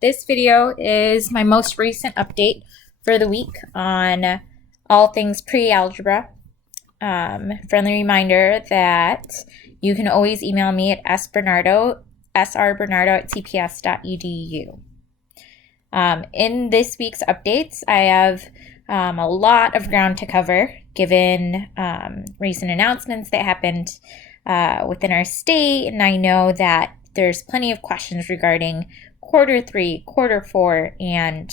This video is my most recent update for the week on all things pre-algebra. Friendly reminder that you can always email me at srbernardo@cps.edu. In this week's updates, I have a lot of ground to cover given recent announcements that happened within our state, and I know that there's plenty of questions regarding quarter 3, quarter 4, and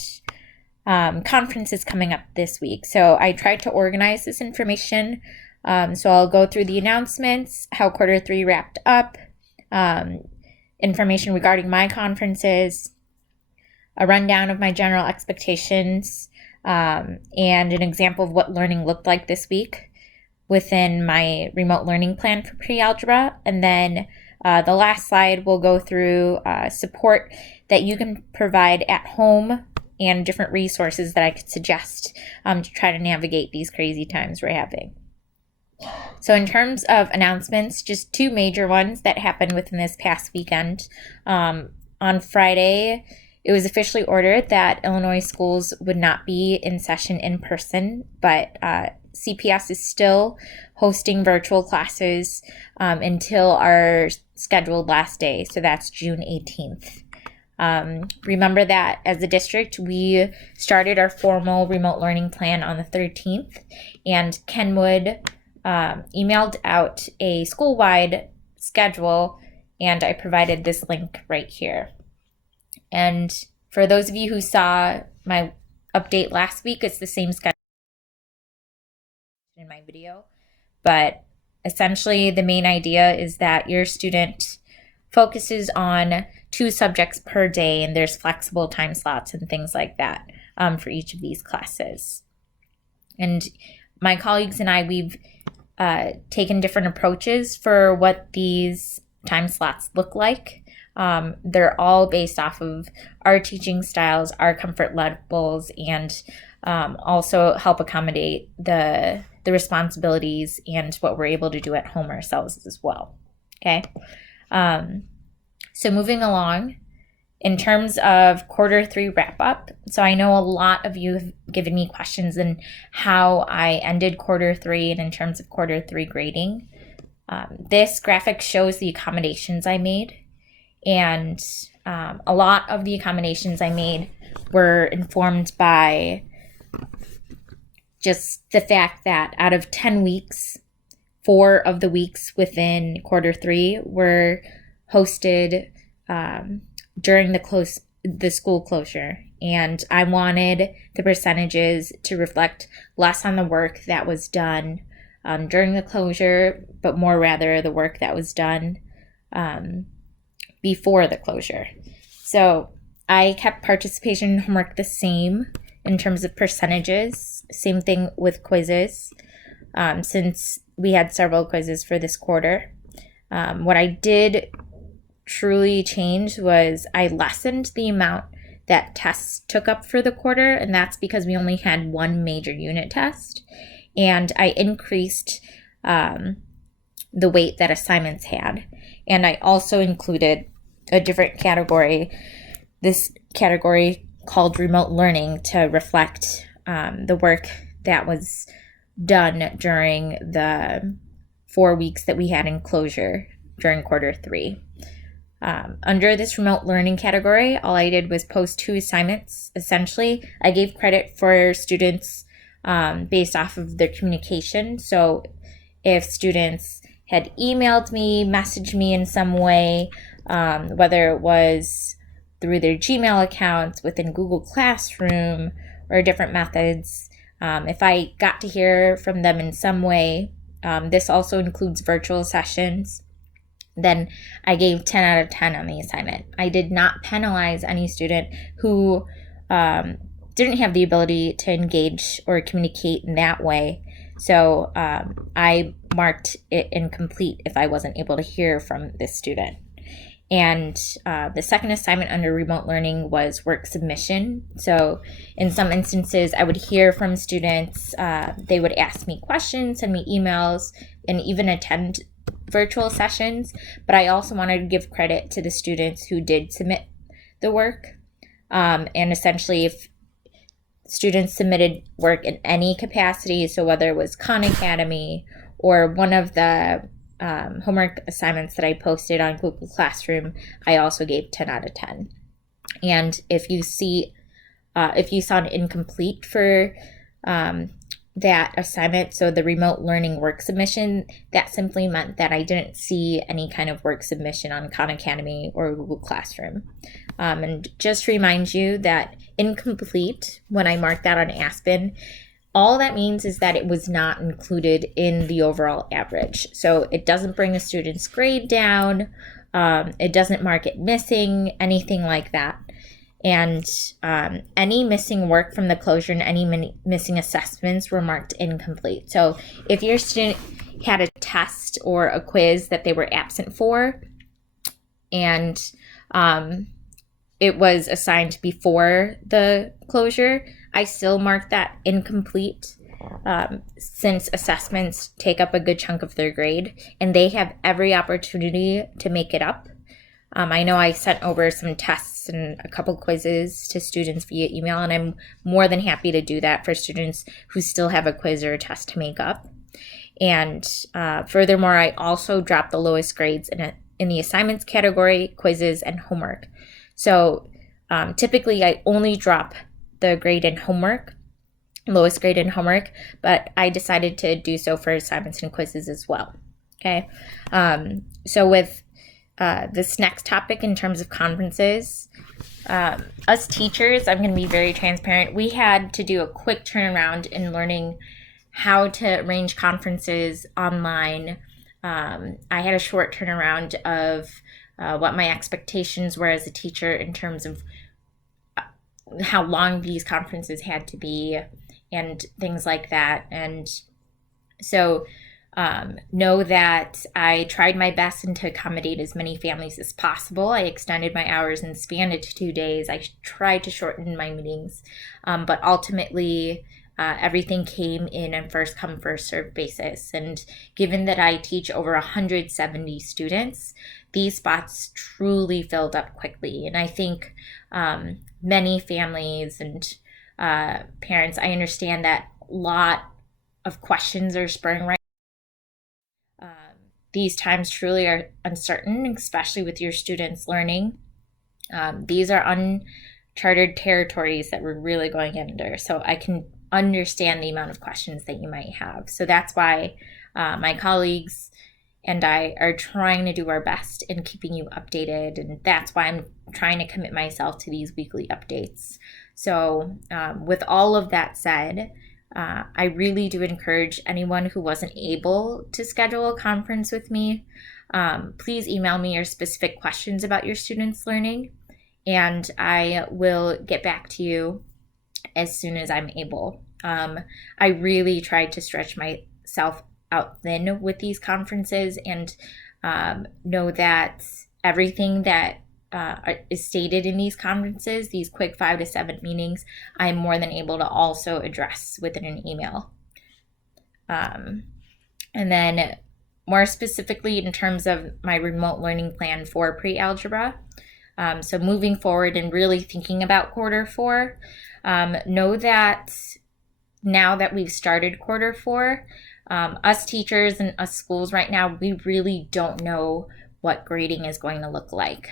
conferences coming up this week. So I tried to organize this information. So I'll go through the announcements, how quarter 3 wrapped up, information regarding my conferences, a rundown of my general expectations, and an example of what learning looked like this week within my remote learning plan for pre-algebra. And then the last slide will go through support that you can provide at home and different resources that I could suggest to try to navigate these crazy times we're having. So in terms of announcements, just two major ones that happened within this past weekend. On Friday, it was officially ordered that Illinois schools would not be in session in person, but CPS is still hosting virtual classes until our scheduled last day, so that's June 18th. Remember that as a district, we started our formal remote learning plan on the 13th, and Kenwood emailed out a school-wide schedule, and I provided this link right here. And for those of you who saw my update last week, it's the same schedule in my video, but essentially the main idea is that your student focuses on 2 subjects per day, and there's flexible time slots and things like that for each of these classes. And my colleagues and I, we've taken different approaches for what these time slots look like. They're all based off of our teaching styles, our comfort levels, and also help accommodate the responsibilities and what we're able to do at home ourselves as well. Okay. So moving along, in terms of quarter 3 wrap up, so I know a lot of you have given me questions on how I ended quarter 3 and in terms of quarter 3 grading. This graphic shows the accommodations I made, and a lot of the accommodations I made were informed by just the fact that out of 10 weeks, 4 of the weeks within quarter 3 were hosted during the school closure, and I wanted the percentages to reflect less on the work that was done during the closure, but more rather the work that was done before the closure. So I kept participation and homework the same in terms of percentages. Same thing with quizzes, since we had several quizzes for this quarter. What I did truly change was I lessened the amount that tests took up for the quarter, and that's because we only had 1 major unit test, and I increased the weight that assignments had, and I also included a different category, this category called remote learning, to reflect the work that was done during the 4 weeks that we had in closure during quarter 3. Under this remote learning category, all I did was post 2 assignments. Essentially, I gave credit for students based off of their communication. So if students had emailed me, messaged me in some way, whether it was through their Gmail accounts, within Google Classroom, or different methods, if I got to hear from them in some way, this also includes virtual sessions, then I gave 10 out of 10 on the assignment. I did not penalize any student who didn't have the ability to engage or communicate in that way. So I marked it incomplete if I wasn't able to hear from this student. And the second assignment under remote learning was work submission. So in some instances, I would hear from students. They would ask me questions, send me emails, and even attend virtual sessions. But I also wanted to give credit to the students who did submit the work. And essentially, if students submitted work in any capacity, so whether it was Khan Academy or one of the homework assignments that I posted on Google Classroom, I also gave 10 out of 10. And if you saw an incomplete for that assignment, so the remote learning work submission, that simply meant that I didn't see any kind of work submission on Khan Academy or Google Classroom. And just to remind you that incomplete, when I marked that on Aspen, all that means is that it was not included in the overall average. So it doesn't bring a student's grade down. It doesn't mark it missing, anything like that. And any missing work from the closure and any missing assessments were marked incomplete. So if your student had a test or a quiz that they were absent for, and it was assigned before the closure, I still mark that incomplete, since assessments take up a good chunk of their grade and they have every opportunity to make it up. I know I sent over some tests and a couple quizzes to students via email, and I'm more than happy to do that for students who still have a quiz or a test to make up. And furthermore, I also dropped the lowest grades in the assignments category, quizzes, and homework. So typically I only drop the grade in homework, lowest grade in homework, but I decided to do so for assignments and quizzes as well. Okay. So with this next topic in terms of conferences, us teachers, I'm going to be very transparent. We had to do a quick turnaround in learning how to arrange conferences online. I had a short turnaround of what my expectations were as a teacher in terms of how long these conferences had to be and things like that. And so know that I tried my best and to accommodate as many families as possible. I extended my hours and spanned it to 2 days. I tried to shorten my meetings, but ultimately everything came in a first come, first served basis. And given that I teach over 170 students, these spots truly filled up quickly. And I think many families and parents, I understand that a lot of questions are spurring right. These times truly are uncertain, especially with your students learning. These are uncharted territories that we're really going under. So I can understand the amount of questions that you might have. So that's why my colleagues and I are trying to do our best in keeping you updated. And that's why I'm trying to commit myself to these weekly updates. So with all of that said, I really do encourage anyone who wasn't able to schedule a conference with me, please email me your specific questions about your students' learning, and I will get back to you as soon as I'm able. I really tried to stretch myself out thin with these conferences and know that everything that is stated in these conferences, these quick 5 to 7 meetings, I'm more than able to also address within an email. And then more specifically in terms of my remote learning plan for pre-algebra, so moving forward and really thinking about quarter 4, know that now that we've started quarter 4, us teachers and us schools right now, we really don't know what grading is going to look like.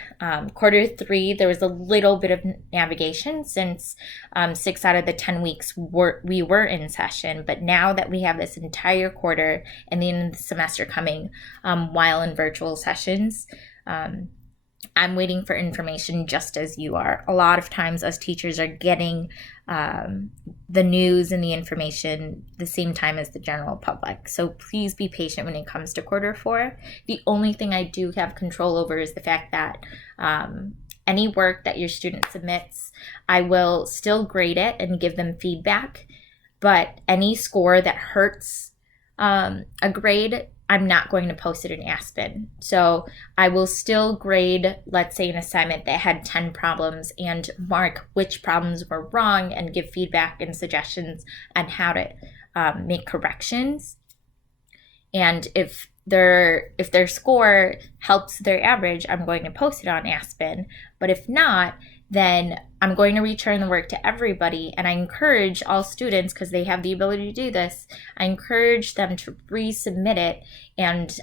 Quarter 3, there was a little bit of navigation since 6 out of the 10 weeks we were in session. But now that we have this entire quarter and the end of the semester coming while in virtual sessions, I'm waiting for information just as you are. A lot of times us teachers are getting the news and the information the same time as the general public. So please be patient when it comes to quarter 4. The only thing I do have control over is the fact that any work that your student submits, I will still grade it and give them feedback. But any score that hurts a grade, I'm not going to post it in Aspen. So I will still grade, let's say, an assignment that had 10 problems and mark which problems were wrong and give feedback and suggestions on how to make corrections. And if their score helps their average, I'm going to post it on Aspen. But if not, then I'm going to return the work to everybody. And I encourage all students, because they have the ability to do this, I encourage them to resubmit it and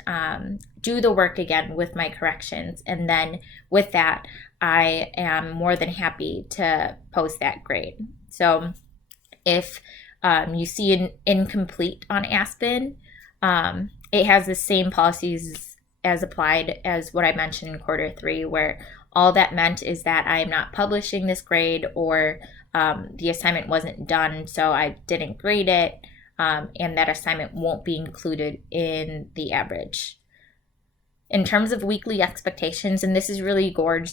do the work again with my corrections. And then with that, I am more than happy to post that grade. So if you see an incomplete on Aspen, it has the same policies as applied as what I mentioned in quarter 3, where all that meant is that I am not publishing this grade, or the assignment wasn't done, so I didn't grade it, and that assignment won't be included in the average. In terms of weekly expectations, and this is really geared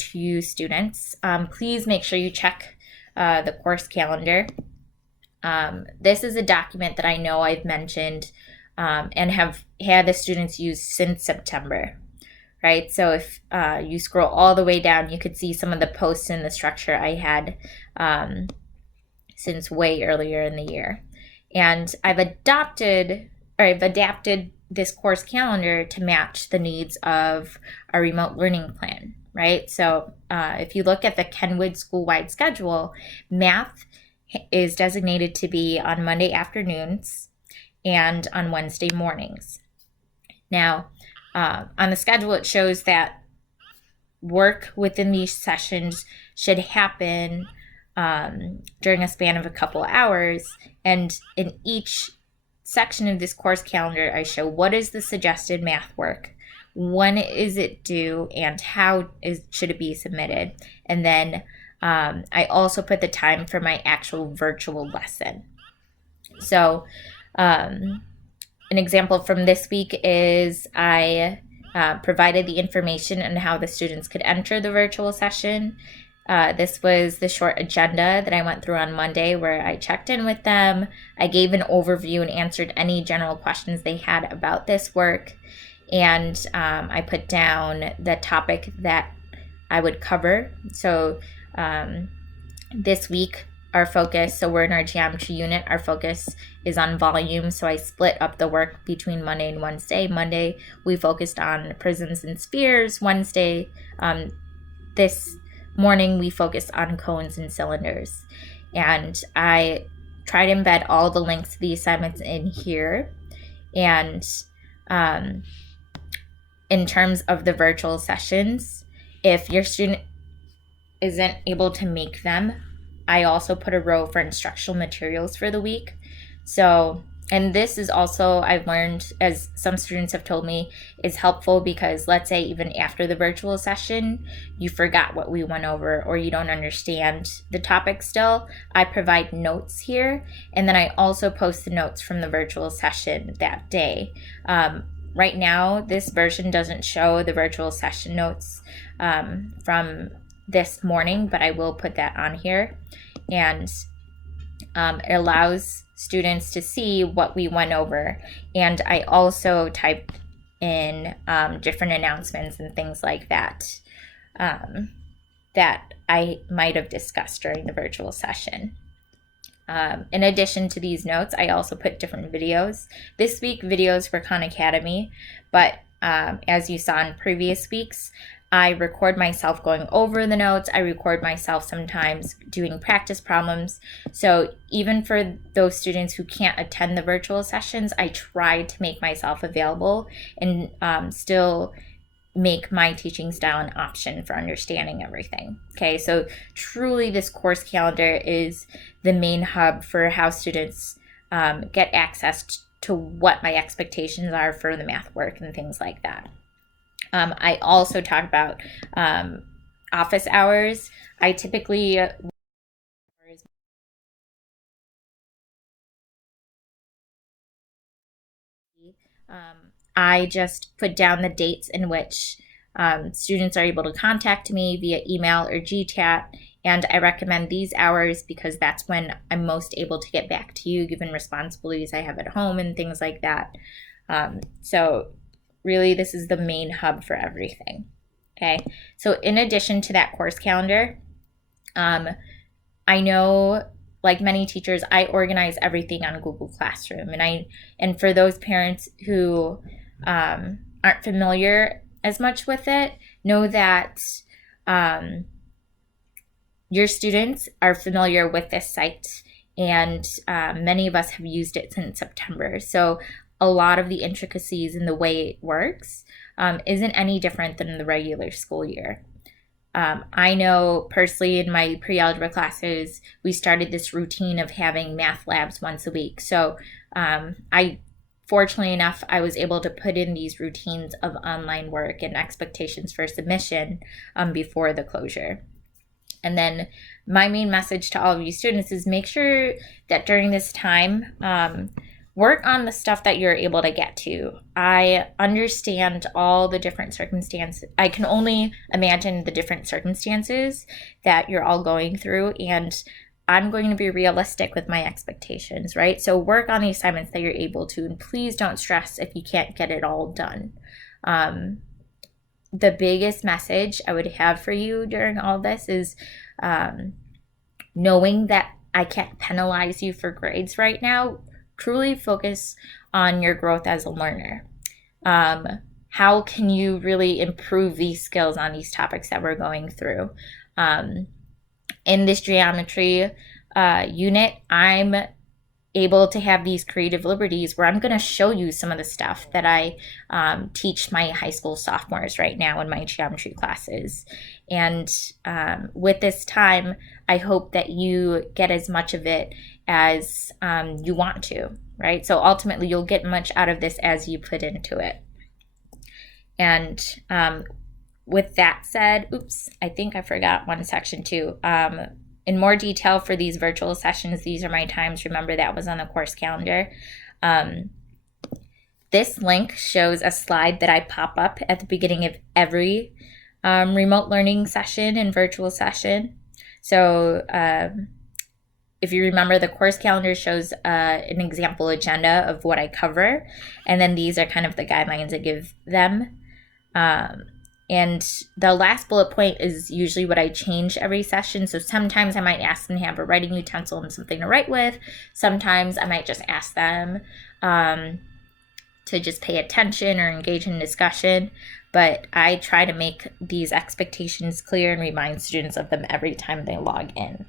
to you students, please make sure you check the course calendar. This is a document that I know I've mentioned and have had the students use since September, right? So if you scroll all the way down, you could see some of the posts in the structure I had since way earlier in the year. And I've adapted this course calendar to match the needs of our remote learning plan, right? So if you look at the Kenwood school-wide schedule, math is designated to be on Monday afternoons and on Wednesday mornings. Now, on the schedule, it shows that work within these sessions should happen during a span of a couple hours. And in each section of this course calendar, I show what is the suggested math work, when is it due, and how should it be submitted. And then I also put the time for my actual virtual lesson. So an example from this week is I provided the information on how the students could enter the virtual session. This was the short agenda that I went through on Monday, where I checked in with them. I gave an overview and answered any general questions they had about this work. And I put down the topic that I would cover. So this week, our focus, so we're in our geometry unit, our focus is on volume. So I split up the work between Monday and Wednesday. Monday, we focused on prisms and spheres. Wednesday, this morning, we focused on cones and cylinders. And I try to embed all the links to the assignments in here. And in terms of the virtual sessions, if your student isn't able to make them, I also put a row for instructional materials for the week. So, and this is also, I've learned, as some students have told me, is helpful because let's say even after the virtual session, you forgot what we went over or you don't understand the topic still. I provide notes here, and then I also post the notes from the virtual session that day. Right now, this version doesn't show the virtual session notes from this morning, but I will put that on here. And it allows students to see what we went over. And I also typed in different announcements and things like that that I might have discussed during the virtual session. In addition to these notes, I also put different videos. This week, videos for Khan Academy, but as you saw in previous weeks, I record myself going over the notes. I record myself sometimes doing practice problems. So even for those students who can't attend the virtual sessions, I try to make myself available and still make my teaching style an option for understanding everything. Okay, so truly this course calendar is the main hub for how students get access to what my expectations are for the math work and things like that. I also talk about office hours. I typically I just put down the dates in which students are able to contact me via email or GChat, and I recommend these hours because that's when I'm most able to get back to you given responsibilities I have at home and things like that. So really, this is the main hub for everything. Okay, so in addition to that course calendar, I know, like many teachers, I organize everything on Google Classroom, and for those parents who aren't familiar as much with it, know that Your students are familiar with this site, and many of us have used it since September. So a lot of the intricacies in the way it works isn't any different than the regular school year. I know personally in my pre-algebra classes, we started this routine of having math labs once a week. So fortunately enough, I was able to put in these routines of online work and expectations for submission before the closure. And then my main message to all of you students is make sure that during this time, work on the stuff that you're able to get to. I understand all the different circumstances. I can only imagine the different circumstances that you're all going through, and I'm going to be realistic with my expectations, right? So work on the assignments that you're able to, and please don't stress if you can't get it all done. The biggest message I would have for you during all this is knowing that I can't penalize you for grades right now. Truly focus on your growth as a learner. How can you really improve these skills on these topics that we're going through? In this geometry unit, I'm able to have these creative liberties where I'm going to show you some of the stuff that I teach my high school sophomores right now in my geometry classes. And with this time, I hope that you get as much of it as you want to, right? So ultimately, you'll get much out of this as you put into it. And with that said, I think I forgot one section too. In more detail for these virtual sessions, these are my times. Remember, that was on the course calendar. This link shows a slide that I pop up at the beginning of every remote learning session and virtual session. So if you remember, the course calendar shows an example agenda of what I cover, and then these are kind of the guidelines I give them. And the last bullet point is usually what I change every session. So sometimes I might ask them to have a writing utensil and something to write with. Sometimes I might just ask them to just pay attention or engage in discussion. But I try to make these expectations clear and remind students of them every time they log in.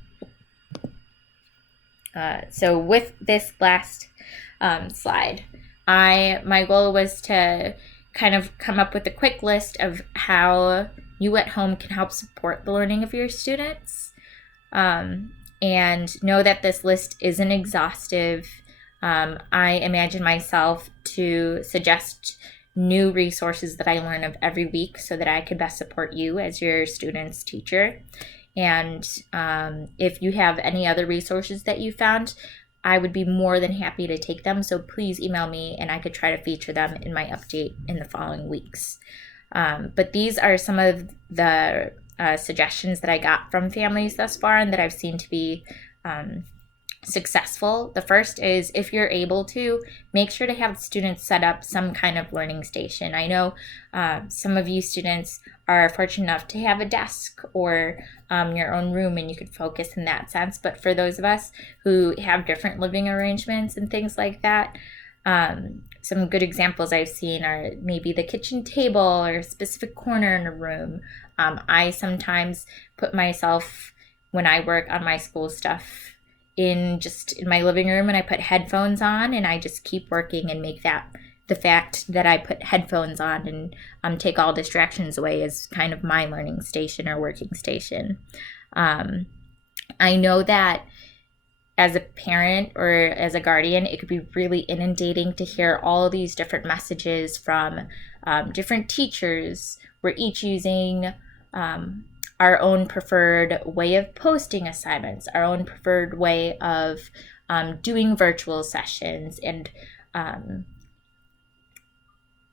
So with this last slide, my goal was to kind of come up with a quick list of how you at home can help support the learning of your students. And know that this list isn't exhaustive. I imagine myself to suggest new resources that I learn of every week so that I can best support you as your student's teacher. And if you have any other resources that you found, I would be more than happy to take them. So please email me and I could try to feature them in my update in the following weeks. But these are some of the suggestions that I got from families thus far and that I've seen to be successful. The first is, if you're able to, make sure to have students set up some kind of learning station. I know some of you students are fortunate enough to have a desk or your own room and you could focus in that sense. But for those of us who have different living arrangements and things like that, some good examples I've seen are maybe the kitchen table or a specific corner in a room. I sometimes put myself, when I work on my school stuff, in my living room, and I put headphones on and I just keep working and make that the fact that I put headphones on and take all distractions away as kind of my learning station or working station. I know that as a parent or as a guardian, it could be really inundating to hear all of these different messages from different teachers. We're each using our own preferred way of posting assignments, our own preferred way of doing virtual sessions and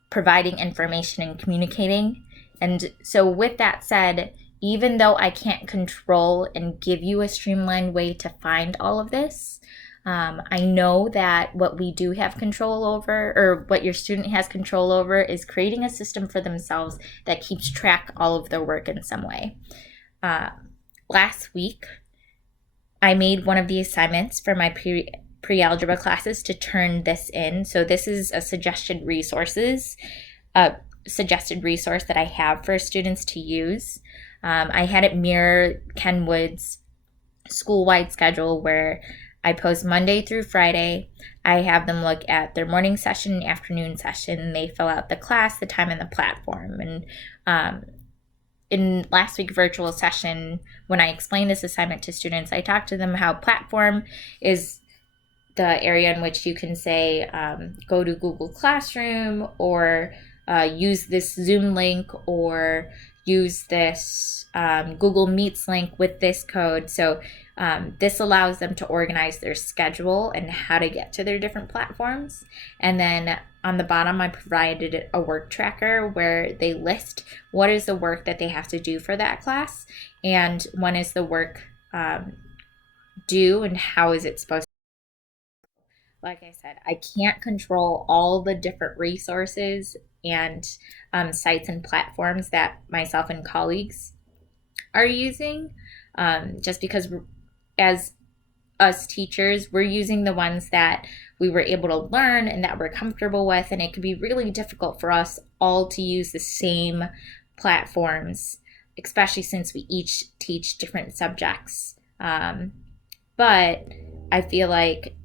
providing information and communicating. And so with that said, even though I can't control and give you a streamlined way to find all of this, I know that what we do have control over, or what your student has control over, is creating a system for themselves that keeps track all of their work in some way. Last week, I made one of the assignments for my pre-algebra classes to turn this in. So this is a suggested resource that I have for students to use. I had it mirror Kenwood's school-wide schedule where I post Monday through Friday. I have them look at their morning session and afternoon session. They fill out the class, the time, and the platform. And in last week's virtual session, when I explained this assignment to students, I talked to them how platform is the area in which you can say, go to Google Classroom, or use this Zoom link, or use this Google Meets link with this code. So this allows them to organize their schedule and how to get to their different platforms. And then on the bottom, I provided a work tracker where they list what is the work that they have to do for that class, and when is the work due, and how is it supposed to. Like I said, I can't control all the different resources and sites and platforms that myself and colleagues are using, just because as us teachers, we're using the ones that we were able to learn and that we're comfortable with, and it could be really difficult for us all to use the same platforms, especially since we each teach different subjects. But I feel like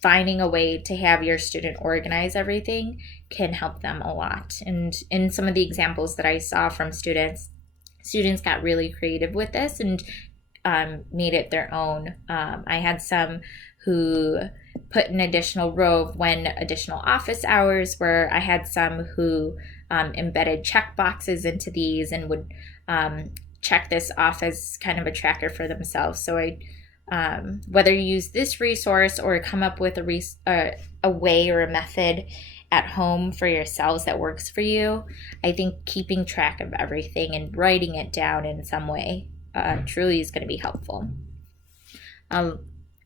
finding a way to have your student organize everything can help them a lot. And in some of the examples that I saw from students got really creative with this and made it their own. I had some who put an additional row of when additional office hours were. I had some who embedded check boxes into these and would check this off as kind of a tracker for themselves. So whether you use this resource or come up with a way or a method at home for yourselves that works for you, I think keeping track of everything and writing it down in some way truly is going to be helpful.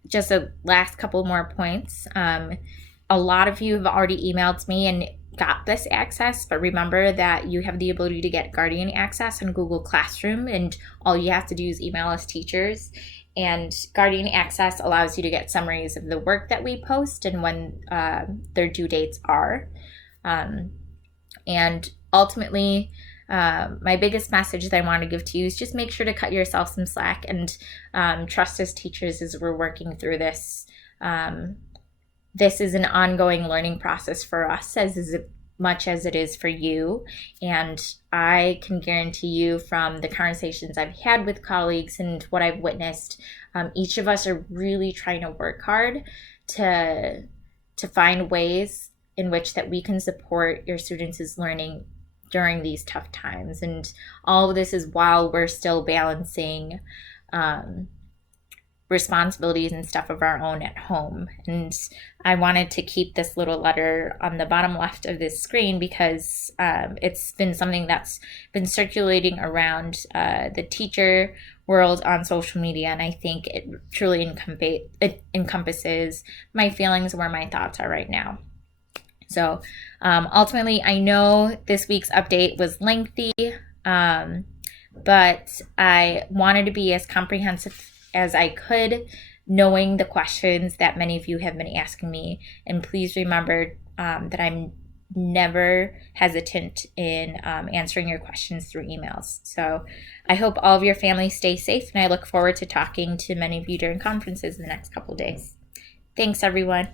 Just a last couple more points. A lot of you have already emailed me and got this access, but remember that you have the ability to get Guardian access in Google Classroom, and all you have to do is email us teachers. And Guardian access allows you to get summaries of the work that we post and when their due dates are. And ultimately, my biggest message that I want to give to you is just make sure to cut yourself some slack and trust as teachers as we're working through this. This is an ongoing learning process for us as much as it is for you. And I can guarantee you from the conversations I've had with colleagues and what I've witnessed, each of us are really trying to work hard to find ways in which that we can support your students' learning during these tough times. And all of this is while we're still balancing responsibilities and stuff of our own at home. And I wanted to keep this little letter on the bottom left of this screen because it's been something that's been circulating around the teacher world on social media, and I think it truly encompasses my feelings, where my thoughts are right now. So ultimately, I know this week's update was lengthy, but I wanted to be as comprehensive as I could, knowing the questions that many of you have been asking me. And please remember that I'm never hesitant in answering your questions through emails. So I hope all of your families stay safe, and I look forward to talking to many of you during conferences in the next couple of days. Thanks, everyone.